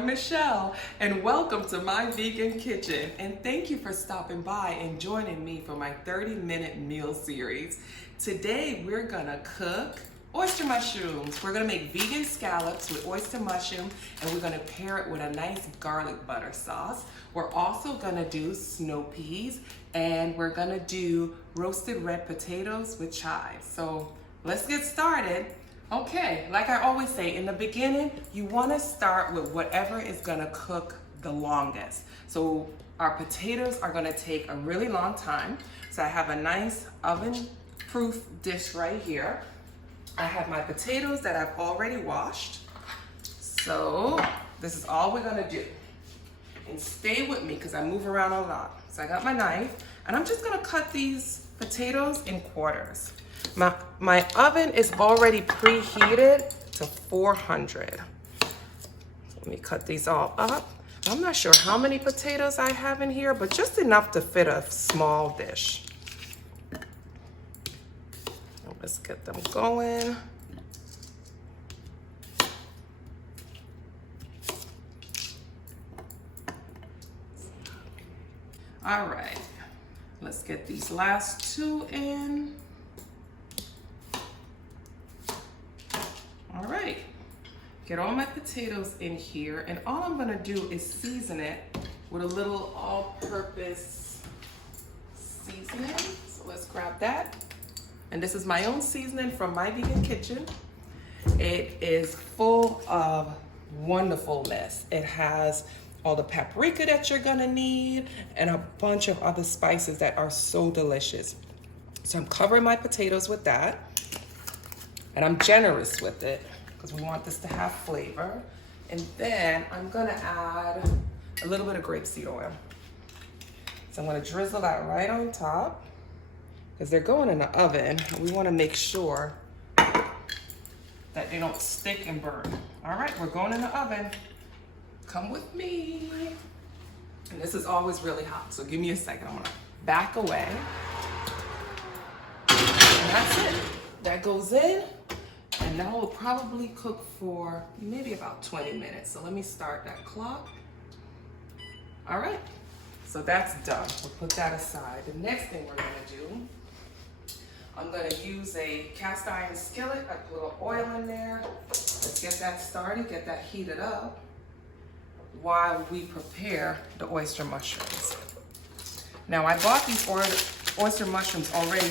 I'm Michelle, and welcome to my vegan kitchen. And thank you for stopping by and joining me for my 30-minute meal series. Today, we're gonna cook oyster mushrooms. We're gonna make vegan scallops with oyster mushroom, and we're gonna pair it with a nice garlic butter sauce. We're also gonna do snow peas, and we're gonna do roasted red potatoes with chives. So let's get started. Okay, like I always say, in the beginning, you wanna start with whatever is gonna cook the longest. So our potatoes are gonna take a really long time. So I have a nice oven-proof dish right here. I have my potatoes that I've already washed. So this is all we're gonna do. And stay with me, because I move around a lot. So I got my knife, and I'm just gonna cut these potatoes in quarters. My oven is already preheated to 400. So let me cut these all up. I'm not sure how many potatoes I have in here, but just enough to fit a small dish. Let's get them going. All right, let's get these last two in. All right, get all my potatoes in here, and all I'm gonna do is season it with a little all-purpose seasoning. So let's grab that. And this is my own seasoning from my vegan kitchen. It is full of wonderfulness. It has all the paprika that you're gonna need and a bunch of other spices that are so delicious. So I'm covering my potatoes with that. And I'm generous with it because we want this to have flavor. And then I'm gonna add a little bit of grapeseed oil. So I'm gonna drizzle that right on top because they're going in the oven. We wanna make sure that they don't stick and burn. All right, we're going in the oven. Come with me. And this is always really hot, so give me a second. I'm gonna back away. And that's it. That goes in. And that will probably cook for maybe about 20 minutes. So let me start that clock. All right, so that's done. We'll put that aside. The next thing we're gonna do, I'm gonna use a cast iron skillet. I put a little oil in there. Let's get that started, get that heated up while we prepare the oyster mushrooms. Now I bought these oyster mushrooms already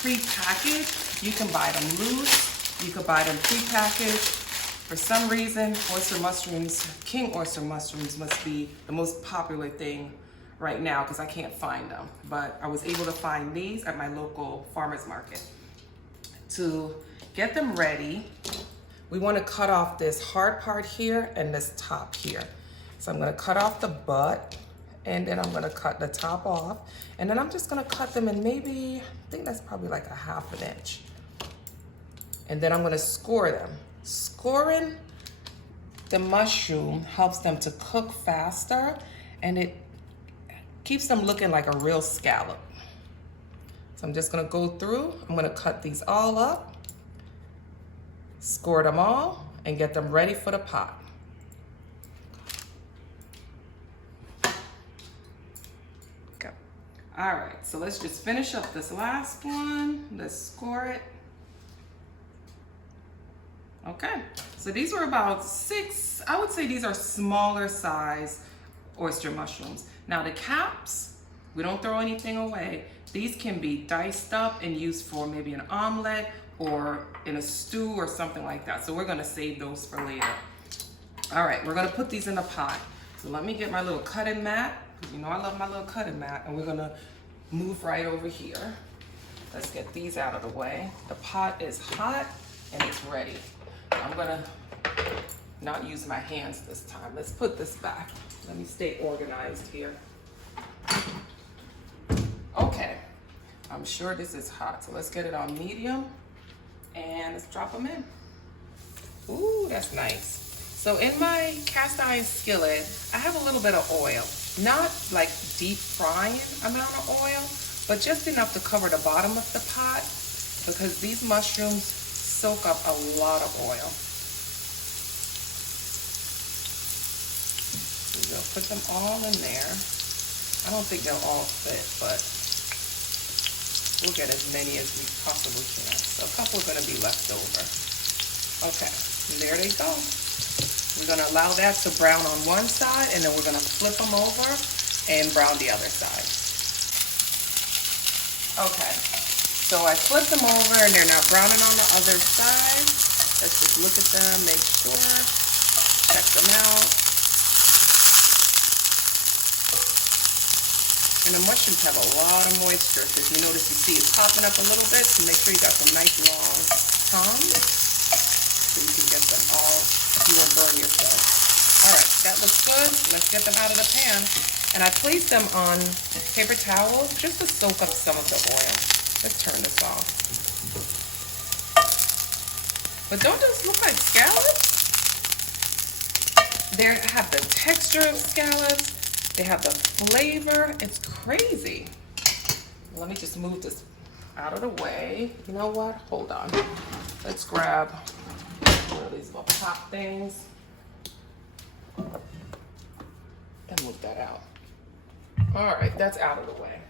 pre-packaged. You can buy them loose. You could buy them pre-packaged. For some reason, oyster mushrooms, king oyster mushrooms must be the most popular thing right now because I can't find them. But I was able to find these at my local farmer's market. To get them ready, we want to cut off this hard part here and this top here. So I'm going to cut off the butt, and then I'm going to cut the top off. And then I'm just going to cut them in maybe, I think that's probably like a 1/2 inch. And then I'm gonna score them. Scoring the mushroom helps them to cook faster, and it keeps them looking like a real scallop. So I'm just gonna go through, I'm gonna cut these all up, score them all, and get them ready for the pot. Okay. All right, so let's just finish up this last one. Let's score it. Okay, so these were about 6, I would say these are smaller size oyster mushrooms. Now the caps, we don't throw anything away. These can be diced up and used for maybe an omelet or in a stew or something like that. So we're gonna save those for later. All right, we're gonna put these in a pot. So let me get my little cutting mat, because you know I love my little cutting mat, and we're gonna move right over here. Let's get these out of the way. The pot is hot and it's ready. I'm gonna not use my hands this time. Let's put this back. Let me stay organized here. Okay, I'm sure this is hot, so let's get it on medium and let's drop them in. Ooh, that's nice. So in my cast iron skillet, I have a little bit of oil. Not like deep frying amount of oil, but just enough to cover the bottom of the pot, because these mushrooms soak up a lot of oil. put them all in there. I don't think they'll all fit, but we'll get as many as we possibly can. So a couple are gonna be left over. Okay, there they go. We're gonna allow that to brown on one side, and then we're gonna flip them over and brown the other side. Okay, so I flipped them over and they're now browning on the other side. Let's just look at them, make sure, check them out. And the mushrooms have a lot of moisture, because you notice you see it popping up a little bit, so make sure you got some nice long tongs so you can get them all, you won't burn yourself. All right, that looks good. Let's get them out of the pan. And I placed them on paper towels just to soak up some of the oil. Let's turn this off. But don't those look like scallops? They have the texture of scallops. They have the flavor. It's crazy. Let me just move this out of the way. You know what? Hold on. Let's grab one of these little pop things and move that out. All right, that's out of the way.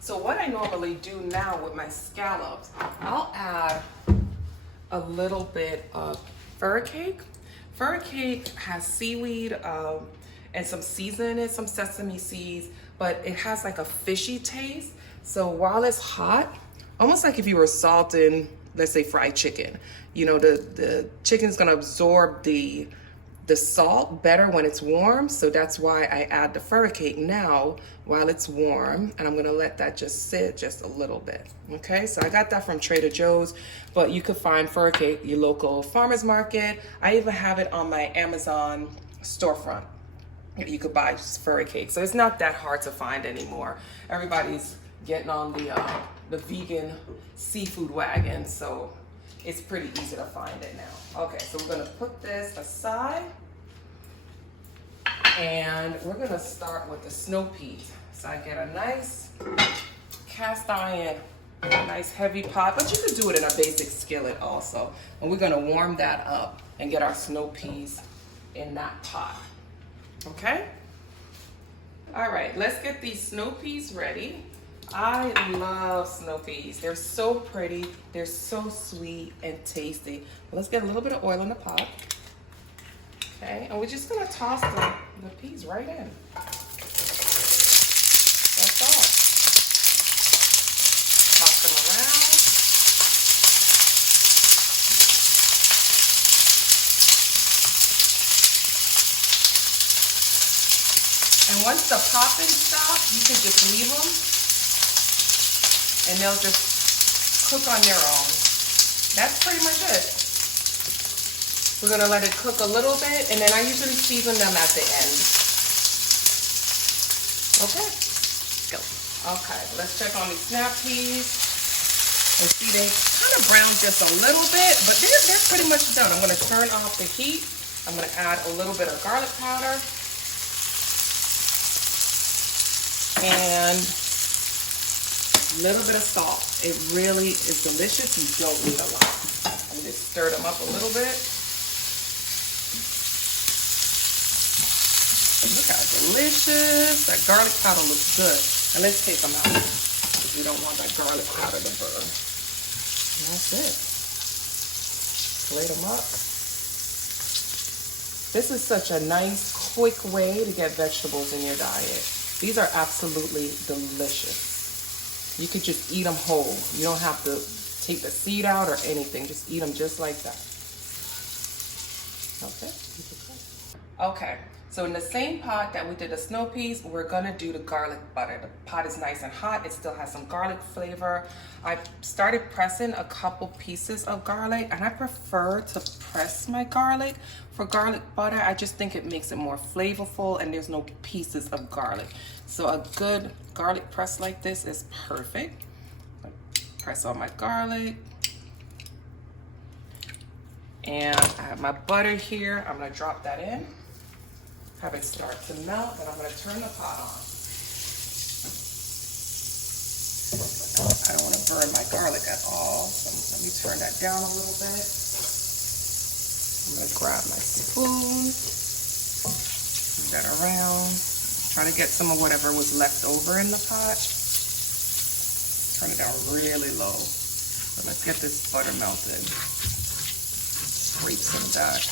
So what I normally do now with my scallops, I'll add a little bit of fur cake. Fur cake has seaweed, and some seasoning in it, some sesame seeds, but it has like a fishy taste. So while it's hot, almost like if you were salting, let's say fried chicken, you know, the chicken's gonna absorb the salt better when it's warm. So that's why I add the fur cake now while it's warm, and I'm gonna let that just sit just a little bit. Okay, so I got that from Trader Joe's, but you could find fur cake at your local farmer's market. I even have it on my Amazon storefront. You could buy furry cake, so it's not that hard to find anymore. Everybody's getting on the vegan seafood wagon, so it's pretty easy to find it now. Okay, so we're gonna put this aside, and we're gonna start with the snow peas. So I get a nice cast iron, a nice heavy pot, but you could do it in a basic skillet also. And we're gonna warm that up and get our snow peas in that pot. Okay? All right, let's get these snow peas ready. I love snow peas. They're so pretty. They're so sweet and tasty. Let's get a little bit of oil in the pot. Okay, and we're just gonna toss the peas right in. That's all. Toss them around. And once the popping stops, you can just leave them and they'll just cook on their own. That's pretty much it. We're gonna let it cook a little bit, and then I usually season them at the end. Okay, go. Okay, let's check on these snap peas. And see, they kind of brown just a little bit, but they're pretty much done. I'm gonna turn off the heat. I'm gonna add a little bit of garlic powder. And a little bit of salt. It really is delicious. You don't need a lot. I'm just stir them up a little bit. Look how delicious. That garlic powder looks good. And let's take them out because we don't want that garlic powder to burn. And that's it. Plate them up. This is such a nice, quick way to get vegetables in your diet. These are absolutely delicious. You could just eat them whole. You don't have to take the seed out or anything. Just eat them just like that. Okay. Okay. So in the same pot that we did the snow peas, we're gonna do the garlic butter. The pot is nice and hot. It still has some garlic flavor. I started pressing a couple pieces of garlic, and I prefer to press my garlic for garlic butter. I just think it makes it more flavorful and there's no pieces of garlic. So a good garlic press like this is perfect. Press on my garlic. And I have my butter here. I'm gonna drop that in. Have it start to melt, and I'm gonna turn the pot on. I don't wanna burn my garlic at all, so let me turn that down a little bit. I'm gonna grab my spoon, that around. Try to get some of whatever was left over in the pot. Turn it down really low. So let's get this butter melted. Scrape some of that.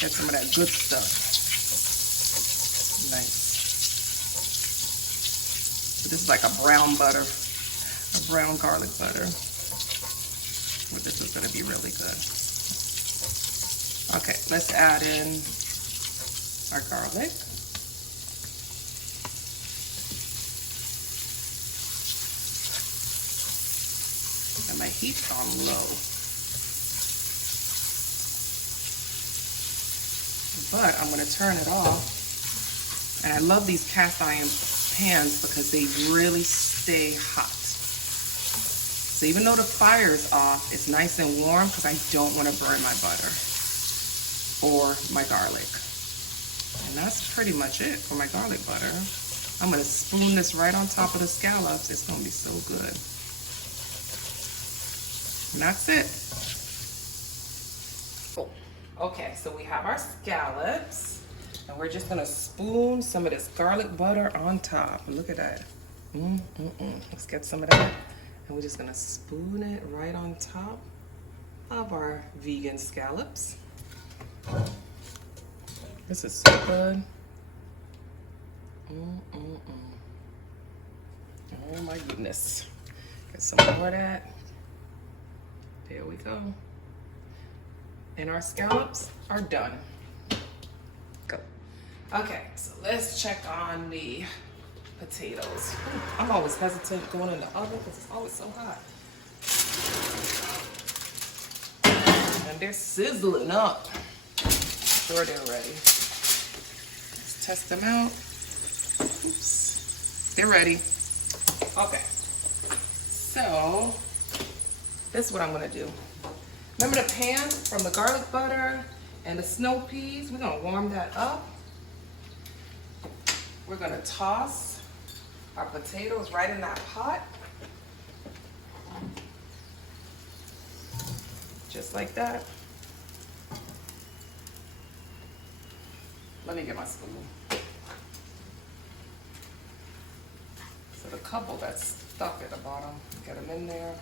Get some of that good stuff. Nice. So this is like a brown butter, a brown garlic butter. Well, this is gonna be really good. Okay, let's add in our garlic. And my heat's on low. But I'm gonna turn it off. And I love these cast iron pans because they really stay hot. So even though the fire is off, it's nice and warm because I don't want to burn my butter or my garlic. And that's pretty much it for my garlic butter. I'm going to spoon this right on top of the scallops. It's going to be so good. And that's it. Oh, okay, so we have our scallops. And we're just going to spoon some of this garlic butter on top. Look at that. Let's get some of that. And we're just gonna spoon it right on top of our vegan scallops. This is so good. Oh my goodness. Get some more of that. There we go. And our scallops are done. Go. Okay, so let's check on the potatoes. I'm always hesitant going in the oven because it's always so hot. And they're sizzling up. Sure, they're ready. Let's test them out. Oops. They're ready. Okay. So, this is what I'm gonna do. Remember the pan from the garlic butter and the snow peas? We're gonna warm that up. We're gonna toss our potatoes right in that pot. Just like that. Let me get my spoon. So the couple that's stuck at the bottom, get them in there.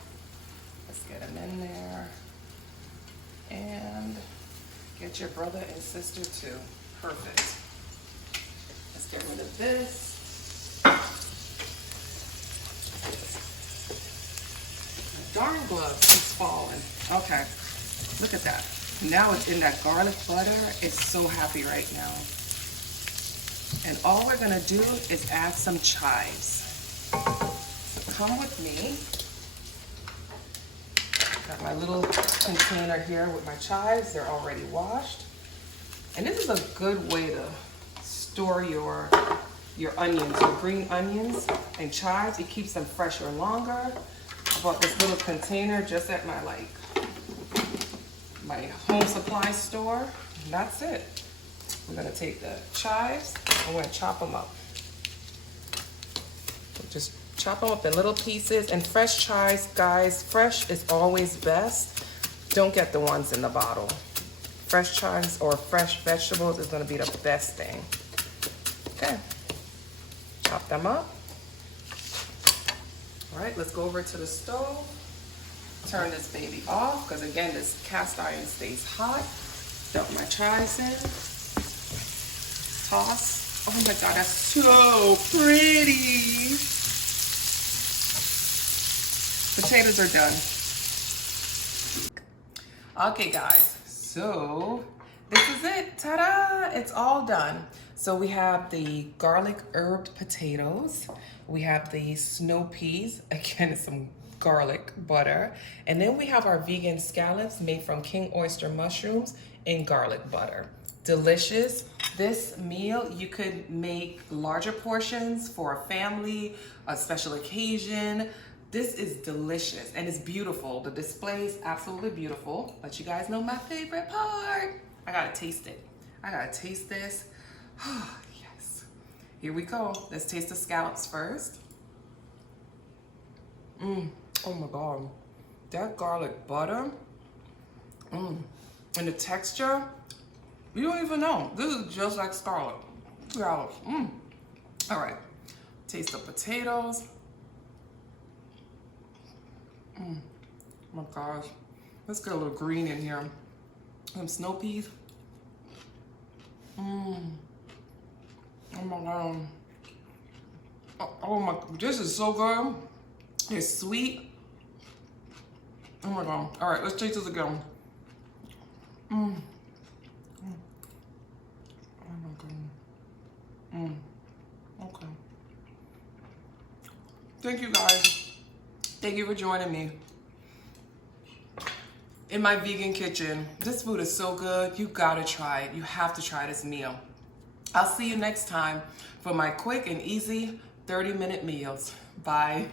Let's get them in there. And get your brother and sister too. Perfect. Let's get rid of this. Darn glove keeps falling. Okay, look at that. Now it's in that garlic butter. It's so happy right now. And all we're gonna do is add some chives. So come with me. Got my little container here with my chives. They're already washed. And this is a good way to store your onions, your green onions and chives. It keeps them fresher longer. I bought this little container just at my home supply store. And that's it. We're gonna take the chives and we're gonna chop them up. Just chop them up in little pieces. And fresh chives, guys, fresh is always best. Don't get the ones in the bottle. Fresh chives or fresh vegetables is gonna be the best thing. Okay, chop them up. All right, let's go over to the stove. Turn this baby off, because again, this cast iron stays hot. Dump my chives in. Toss. Oh my God, that's so pretty. Potatoes are done. Okay, guys, so this is it. Ta-da! It's all done. So we have the garlic herbed potatoes. We have the snow peas. Again, it's some garlic butter. And then we have our vegan scallops made from king oyster mushrooms in garlic butter. Delicious. This meal, you could make larger portions for a family, a special occasion. This is delicious and it's beautiful. The display is absolutely beautiful. But you guys know my favorite part. I gotta taste it. I gotta taste this. Yes. Here we go. Let's taste the scallops first. Oh my God. That garlic butter. And the texture. You don't even know. This is just like scallops. Scallops. All right. Taste the potatoes. Oh my gosh. Let's get a little green in here. Some snow peas. Oh my god. Oh my, this is so good. It's sweet. Oh my god. All right, let's taste this again. Oh my god. Okay. Thank you guys. Thank you for joining me in my vegan kitchen. This food is so good. You gotta try it. You have to try this meal. I'll see you next time for my quick and easy 30-minute meals. Bye.